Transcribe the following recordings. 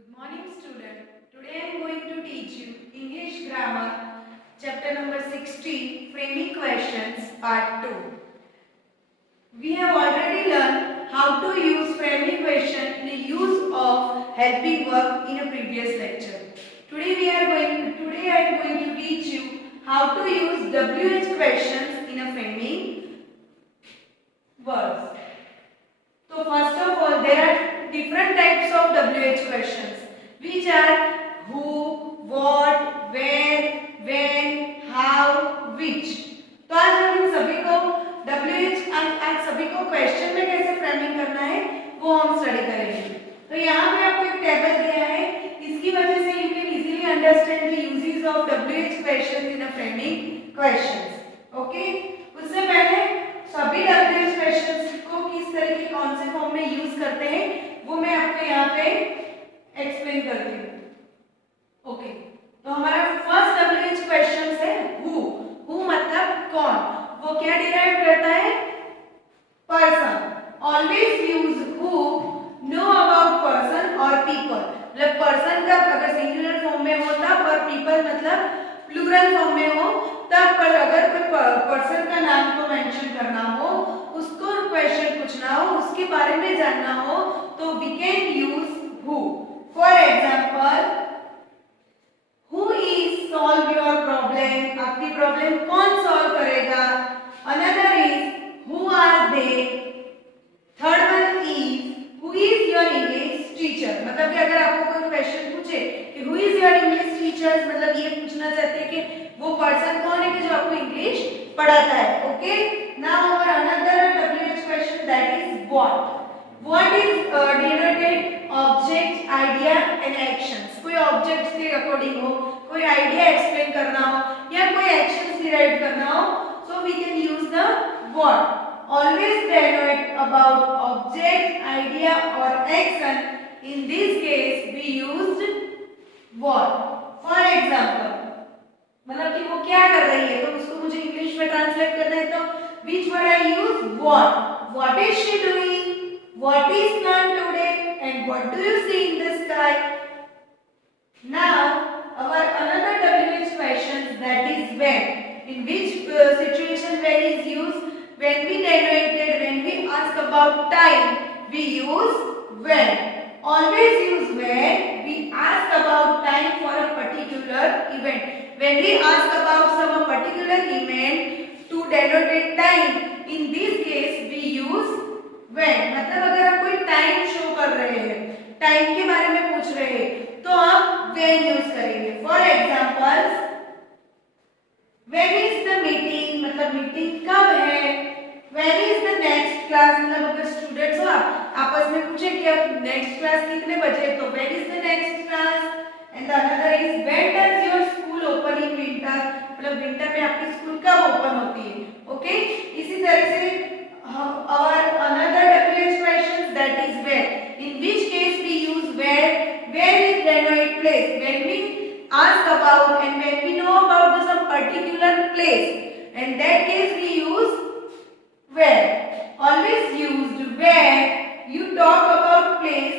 Good morning, student. Today I am going to teach you English grammar, chapter number 16, framing questions, part 2. We have already learned how to use framing question in the use of helping verb in a previous lecture. Today I am going to teach you how to use WH questions in a framing verbs. So first of all, there are different types of WH questions, which are who, what, where, when, how, which. तो आज हम इन सभी को WH आज सभी को क्वेश्चन में कैसे फ्रेमिंग करना है वो हम स्टडी करेंगे. तो यहाँ पे आपको एक टेबल दिया है, इसकी वजह से you can easily understand the uses of WH questions in a framing questions. Okay, उससे पहले सभी WH क्वेश्चंस को किस तरीके कौन से फॉर्म में यूज करते हैं वो मैं आपको यहाँ पे एक्सप्लेन करती हूँ. ओके, तो हमारा फर्स्ट WH क्वेश्चन है हु. हु मतलब कौन. वो क्या डिराइव करता है? Person. Always use who know about person और पीपल. मतलब पर्सन का अगर सिंगुलर फॉर्म में हो तब और पीपल मतलब प्लूरल फॉर्म में हो तब. पर अगर कोई पर्सन का नाम को मेंशन करना हो, उसको क्वेश्चन पूछना हो, उसके बारे में जानना हो तो we can use who. For example, who is solve your problem. आपकी प्रॉब्लम कौन सॉल्व करेगा. Another is who are they. Third one is who is your English teacher. मतलब कि अगर आपको कोई क्वेश्चन पूछे कि who is your English teacher, मतलब ये पूछना चाहते हैं कि वो पर्सन कौन है कि जो आपको इंग्लिश पढ़ाता है. Okay, now our another WH question that is what. What is denoted object, idea and actions. कोई ऑब्जेक्ट्स के अकॉर्डिंग हो, कोई आइडिया एक्सप्लेन करना हो या कोई एक्शंस डिराइव करना हो, so we can use the what. Always denote about object, idea or action. In this case, we used what. For example, मतलब कि वो क्या कर रही है तो उसको मुझे इंग्लिश में ट्रांसलेट करना है तो which word I use? What. What is she doing? What is planned today? And what do you see in the sky? Now, our another WH question that is when. In which situation when is used? When we denoted, when we ask about time, we use when. Always use when we ask about time for a particular event. When we ask about some particular event to denote time, in this case we use when. मतलब अगर आप कोई time show कर रहे हैं, टाइम के बारे में पूछ रहे हैं तो आप when यूज करेंगे. For example, when is the meeting, मतलब मीटिंग कब है. when is the next class, मतलब अगर स्टूडेंट्स हो आप आपस में पूछे कि अब नेक्स्ट क्लास कितने बजे तो when is the next class. and the another is when does your school open in winter, मतलब विंटर में आपकी स्कूल कब ओपन होती है. ओके, इसी तरह से our another WH question that is where. in which case we use where is denote place. when we ask about and when we know about the some particular place, in that case we use where. Always used where you talk about place.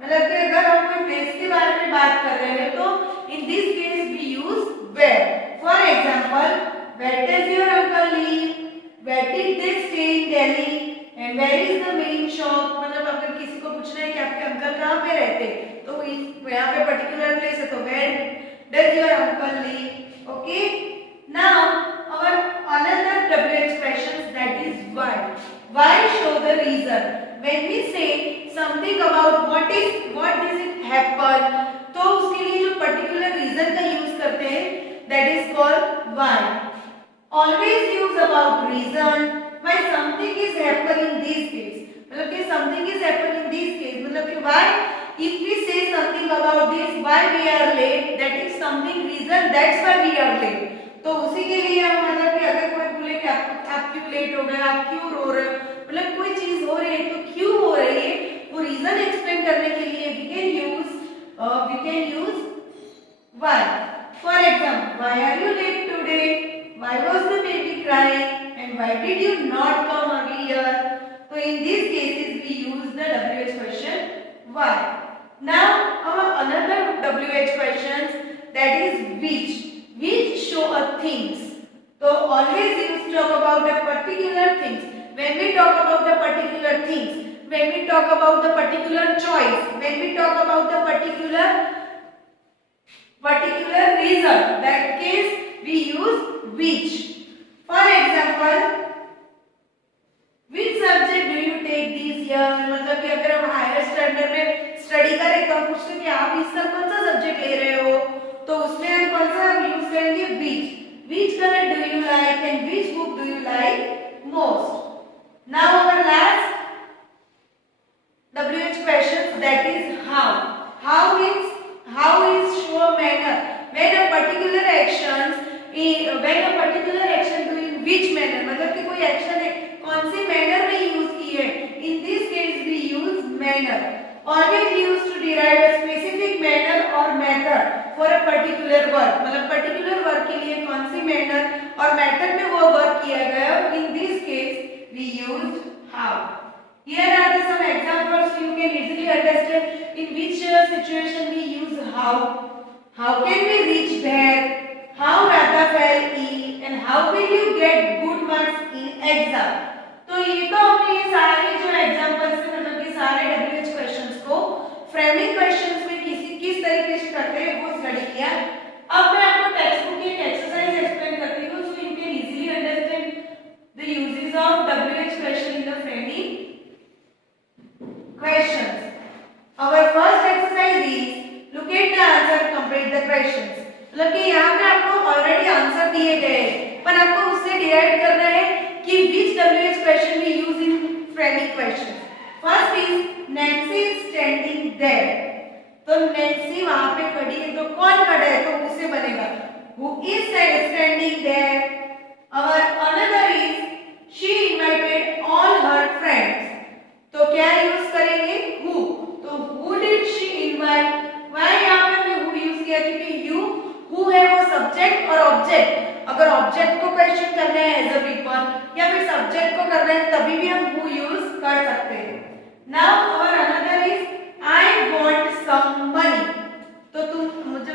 मतलब कि अगर हम कोई प्लेस के बारे में बात कर रहे हैं तो in this case we use where. For example, where does your uncle live? Where did they stay in Delhi? And where is the main shop. मतलब अगर किसी को पूछना है कि आपके अंकल कहाँ पे रहते हैं तो यहाँ पे पर्टिकुलर प्लेस है तो where does your uncle live. Okay, now our another WH question that is why. Why show the reason. When we say something about what does it happen, तो उसके लिए जो पर्टिकुलर रीजन का यूज करते हैं that is called why. Always use about reason. Why something is happen in this case, मतलब कि something is happen in this case मतलब कि why. If we say something about this why we are late, that is something reason that's why we are late. तो उसी के लिए हम मतलब कि अगर कोई बोले कि आप क्यों लेट हो गए, आप क्यों रो रहे हो, मतलब कोई चीज हो रही है तो क्यों हो रही है वो रीजन एक्सप्लेन करने के लिए we can use why. For example, why are you late today? Why was the baby crying? And why did you not come earlier? So in these cases we use the WH question why. Now our WH questions, that is which show a things. So always use talk about the particular things. When we talk about the particular things, when we talk about the particular choice, when we talk about the particular reason, that case we use which. For example, which subject do you take this year? मतलब कि अगर हम higher standard में स्टडी करें तो हम पूछते हैं कि आप इस साल कौन सा सब्जेक्ट ले रहे हो, तो उसमें हम कौन सा यूज करेंगे which color do you like and which book do you like most. Now our last WH questions, that is how means how is show manner when a particular action do in which manner, मतलब कि कोई एक्शन है कौन सी मैनर में use की है. In this case we use manner. Always use to derive a specific manner और method for a particular work, मतलब पर्टिकुलर वर्क के लिए कौन सी मैनर और मेथड में वो वर्क किया गया. In this case we use how. Here are the some examples you can easily understand in which situation we use how. How can we reach there? How Radha fell ill and how will you get good marks in exam? तो ये तो हमने ये सारे जो एग्जांपल्स हैं, मतलब कि सारे WH क्वेश्चंस को फ्रेमिंग क्वेश्चंस में किस तरीके से करते हैं वो स्टडी किया. अब मैं आपको टेक्स्ट बुक की एक एक्सरसाइज एक्सप्लेन करती हूँ so you can easily understand the uses of WH question in the framing questions. Our first exercise is look at the answer, complete the questions. मतलब कि यहाँ पे आपको ऑलरेडी आंसर दिए गए पर आपको उससे डिराइव करना है कि which WH question we use in framing questions. First is Nancy is standing there. तो नैन्सी वहाँ पे खड़ी है तो कौन खड़ा है तो उससे बनेगा who is standing there. Our another is she invited all her friends. तो क्या यूज करेंगे who. तो who did she invite. why यहाँ पे मैं who यूज किया क्योंकि you who है वो सब्जेक्ट और ऑब्जेक्ट. अगर ऑब्जेक्ट को क्वेश्चन करना है एज अ पीपल या फिर सब्जेक्ट को करना है तभी भी हम who यूज कर सकते हैं. नाउ और another is I want some money. तो तुम मुझे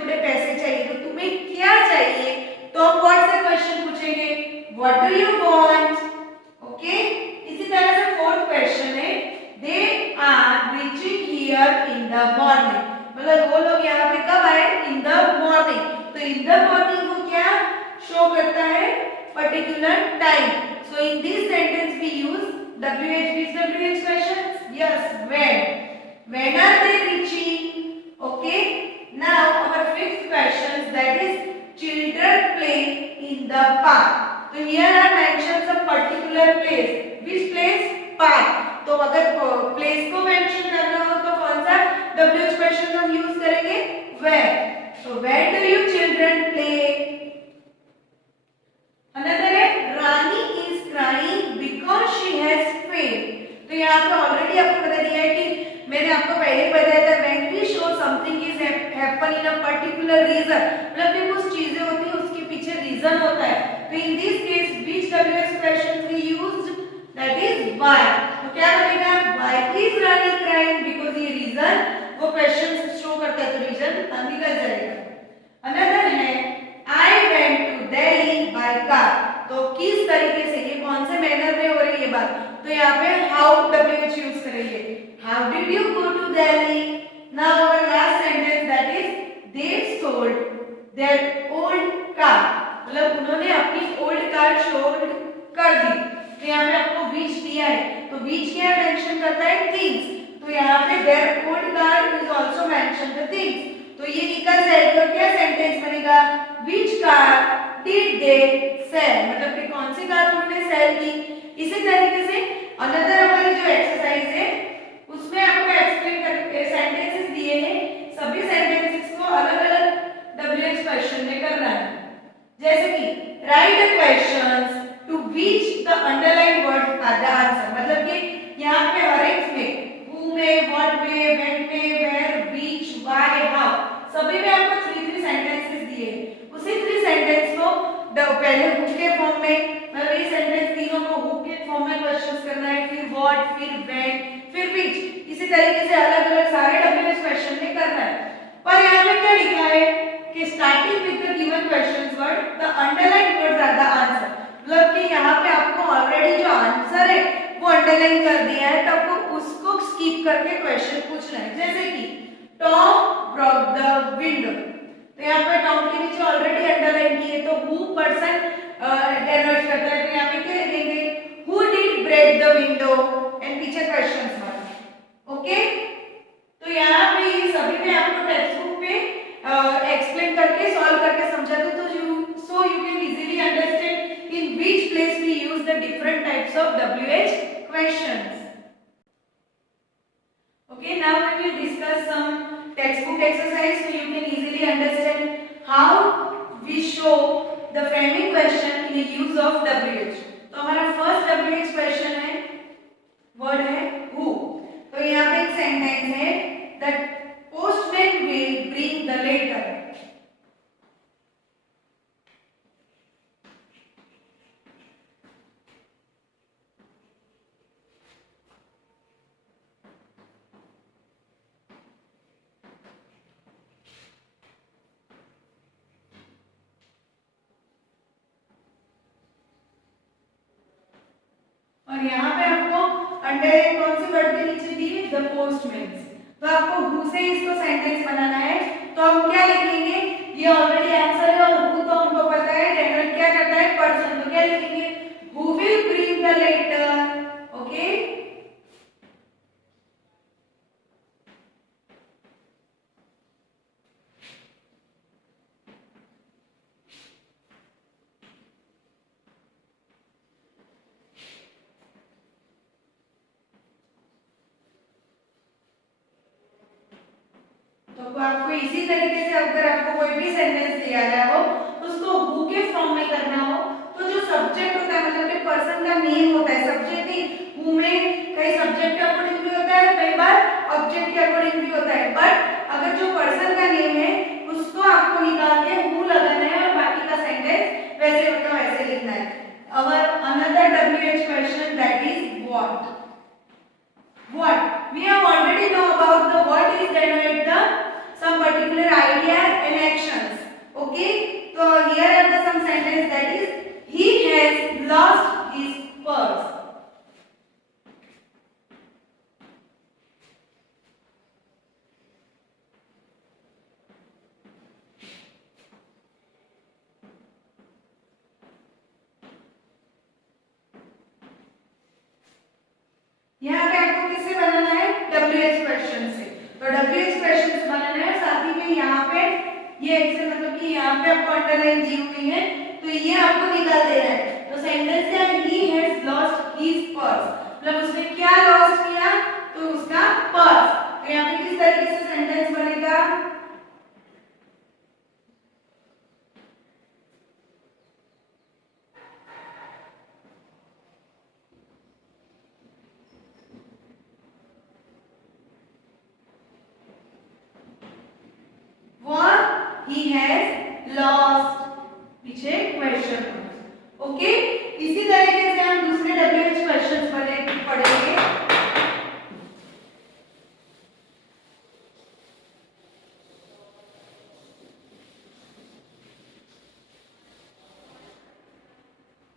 थोड़े पैसे चाहिए तो तुम्हें क्या चाहिए तो हम व्हाट से क्वेश्चन पूछेंगे what do you want. Okay. इसी तरह से फोर्थ क्वेश्चन है they are reaching here in the morning. मतलब वो लोग यहाँ पे कब आए इन द मॉर्निंग. तो इन द मॉर्निंग को क्या शो करता है particular time. So in this sentence we use WH. which WH questions? Yes, when are they reaching. Okay. Now our fifth question, that is children play in the park. तो here are mentioned some particular place. which place? park. तो अगर प्लेस को मेंशन करना हो तो कौन सा WH question हम यूज करेंगे where. so where do you children play. another है Rani is crying because she has failed. तो यहाँ पे ऑलरेडी आपको बता दिया है कि मैंने आपको पहले ही बताया था when we show something is happen in a particular reason, मतलब कि कुछ चीजें होती है उसके पीछे रीजन होता है. तो in this case which WH question we used, that is why. तो क्या बनेगा why is Rani crying because ये रीजन वो क्वेश्चन शो करता है तो रीजन निकल जाएगा. another है I went to Delhi by car. तो किस तरीके से ये कौन से मैनर में हो रही है ये बात तो यहाँ पे how WH यूज करेंगे. how did you go to Delhi. now our last sentence, that is they sold their old car. मतलब उन्होंने अपनी ओल्ड कार सोल्ड कर दी. तो यहाँ पे आपको which दिया है तो which क्या मेंशन करता है things. तो यहाँ पे their old car is also mentioned the things. तो ये निकल जाएगा क्या सेंटेंस बनेगा which car did they sell. मतलब कि कौन सी कार उन्होंने सेल की. इसी तरीके से अनदर हमारी जो एक्सरसाइज है उसमें आपको एक्सप्लेन करके सेंटेंसेस दिए हैं. सभी सेंटेंसेस को अलग-अलग WH क्वेश्चन में करना है. जैसे कि write the questions to which the underline words are the answer. मतलब कि यहाँ पे हर एक में who में what में when में where which why how सभी में आपको 3 सेंटेंसेस दिए. उसी 3 सेंटेंस को पहले who के फॉर्म में मतलब ये सेंटेंस तीनों को who के फॉर्म में क्वेश्चंस करना है. फिर what फिर when starting with the given questions word, the underlined words are the answer. मतलब कि यहाँ पे आपको ऑलरेडी जो आंसर है वो अंडरलाइन कर दिया है, तो आपको उसको स्किप करके क्वेश्चन पूछना है। जैसे कि टॉम ब्रोक द विंडो, तो यहाँ पे टॉम के नीचे ऑलरेडी अंडरलाइन की है, तो हु पर्सन डेनोट करता है, तो यहाँ पे क्या लिखेंगे, who did break the window and पीछे क्वेश्चन मार्क। ओके, तो यहाँ पे ये सभी में आपको टेक्स्ट बुक पे एक्सप्लेन करके सॉल्व करके समझा दूं, तो so you can easily understand in which place we use the different types of WH questions. Okay, now we will discuss some textbook exercise so you can easily understand how we show the framing question in the use of WH. तो हमारा first WH question है, वर्ड है who। तो यहाँ पे एक सेंटेंस है, the postman will bring the letter। और यहाँ पे आपको अंडरलाइन कौन सी वर्ड के नीचे दी है, द पोस्टमैन। तो आपको हु से इसको सेंटेंस बनाना है, तो हम क्या लिखेंगे, ये ऑलरेडी आंसर है और हु तो हमको पता है, डेनोट क्या करता है, पर्सन, तो क्या लिखेंगे, who will bring the letter. Okay, तो आपको इसी तरीके से अगर आपको कोई भी सेंटेंस दिया गया हो उसको हु के फॉर्म में करना हो, तो जो सब्जेक्ट होता है, मतलब कि पर्सन का नेम होता है, सब्जेक्ट ही हु में कई सब्जेक्ट के अकॉर्डिंग भी होता है, कई बार ऑब्जेक्ट के अकॉर्डिंग भी होता है, बट अगर जो पर्सन का नेम है उसको आपको निकाल के हु लगाना है और बाकी का सेंटेंस वैसे का वैसे लिखना है। अवर another WH question that is what. What we have already know about the what is denote the some particular idea and actions. Okay, so here are the some sentence that is he has lost his purse. यहाँ पे आपको किससे बनाना है, WH question से। तो WH question से बनाना है, साथ ही में यहाँ पे ये एक्शन, मतलब कि यहाँ पे आपको अंडरलाइन दी हुई है, तो ये आपको निकाल देना है। तो सेंटेंस क्या है, he has lost his purse, मतलब उसने क्या लॉस्ट किया, तो उसका पर्स। तो यहाँ पे किस तरीके से सेंटेंस बनेगा, he has lost, पीछे क्वेश्चन। ओके, इसी तरीके से हम दूसरे WH क्वेश्चंस पढ़ेंगे।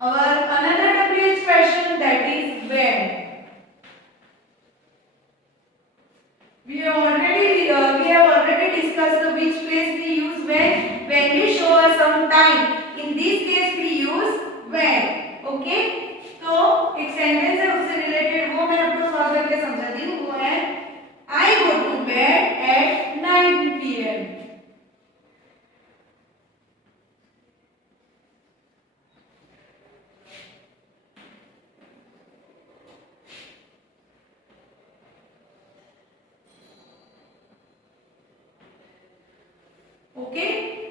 Our another WH question that is when। We have already discussed the which place we use when we show some time. In this case we use when. Okay, तो एक सेंटेंस है उससे रिलेटेड, वो मैं आपको सॉल्व करके समझाती हूँ। वो है I go to bed at 9 PM। Okay,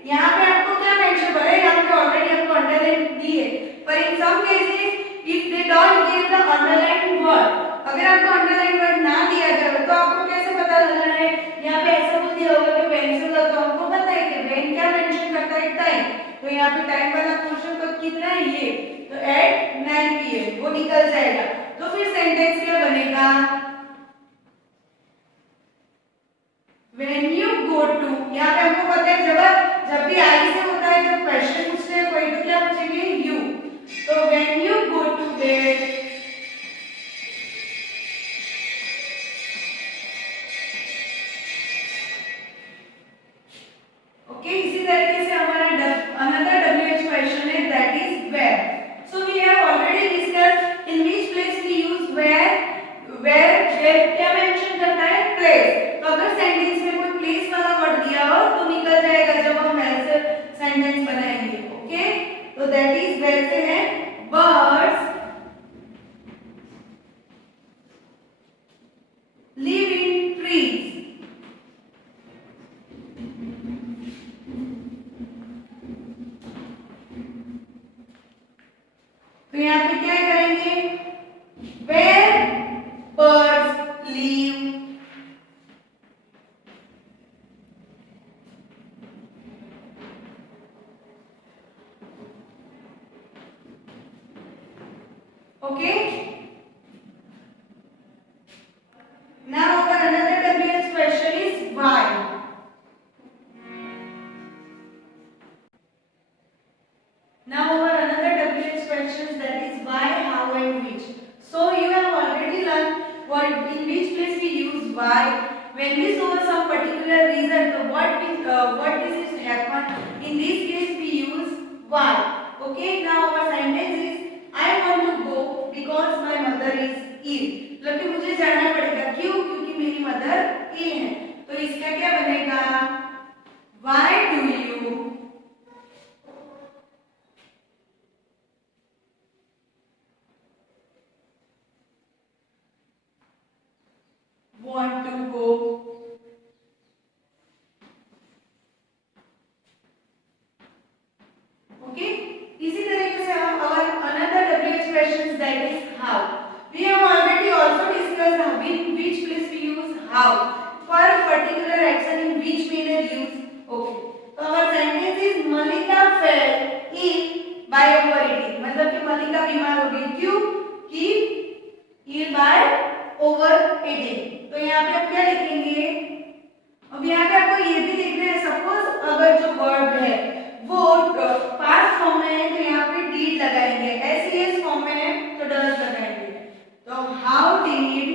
यहाँ पे आपको क्या मेंशन करें, यहाँ पे ऑलरेडी आपको अंडरलाइन दी है, पर in some cases if they don't give the underline word, अगर आपको अंडरलाइन वर्ड ना दिया जाए तो आपको कैसे पता लगाना है। यहाँ पे ऐसा बोल दिया होगा कि व्हेन से, तो हमको पता है कि व्हेन क्या मेंशन करता है, टाइम। तो यहाँ पे टाइम वाला पोर्शन का कितना है, ये तो एट 9 PM वो निकल जाएगा। तो फिर सेंटेंस क्या बनेगा, when you go to, यहाँ पे हमको पता है जब भी आई से फिर क्या मेंशन करना है, प्लेस। तो अगर सेंटेंस में कोई प्लेस वाला वर्ड दिया हो तो निकल जाएगा जब हम वैसे सेंटेंस बनाएंगे। ओके, तो दैट इज वैसे है बर्ड्स live in trees। तो यहाँ पे क्या करेंगे, where birds live। Okay, now our another WH question is why। Now our another WH questions, that is why, how and which. So you have already learned what in which place we use why. When we show some particular reason to what this is happen, in this case we use why। Okay, now our sentence is I want to go because my mother is ill। मतलब कि मुझे जाना पड़ेगा, क्यों, क्योंकि मेरी मदर इल है। तो इसका क्या बनेगा, why do you want to go। Okay, इसी तरीके से हम our another WH questions, that is how। We have already also discussed how in which place we use how for particular action, in which manner use। Okay, तो our sentence is Malika fell ill by overeating। मतलब कि मलिका बीमार हो गई, क्यों, कि ill by overeating। तो यहाँ पे आप क्या लिखेंगे, अब यहाँ पे आपको ये भी देखना है, सपोज अगर जो वर्ब है वो पास्ट फॉर्म में है तो यहाँ पे डीड लगाएंगे, एस फॉर्म में है तो डज लगाएंगे। तो how did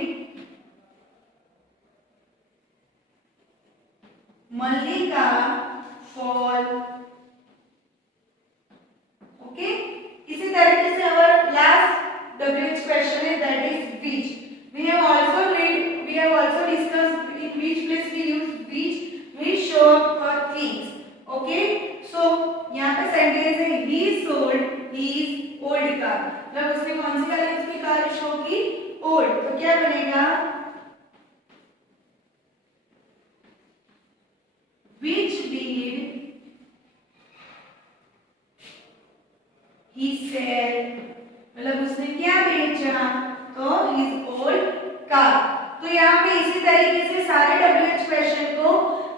Mallika fall. Okay, इसी तरीके से अवर लास्ट WH क्वेश्चन है, that is which। we have also discussed in which place we use which show up for things। okay, so यहाँ पे सेंटेंस है he sold his old car। मतलब उसने कौन सी कार, उसकी कार शो की ओल्ड। तो क्या बनेगा, which did he sell। मतलब उसने क्या बेचा, तो his old car। तो यहाँ पे इसी तरीके से सारे WH क्वेश्चन को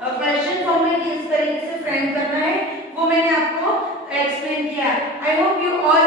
क्वेश्चन फॉर्म में किस तरीके से फ्रेम करना है वो मैंने आपको एक्सप्लेन किया। I hope you all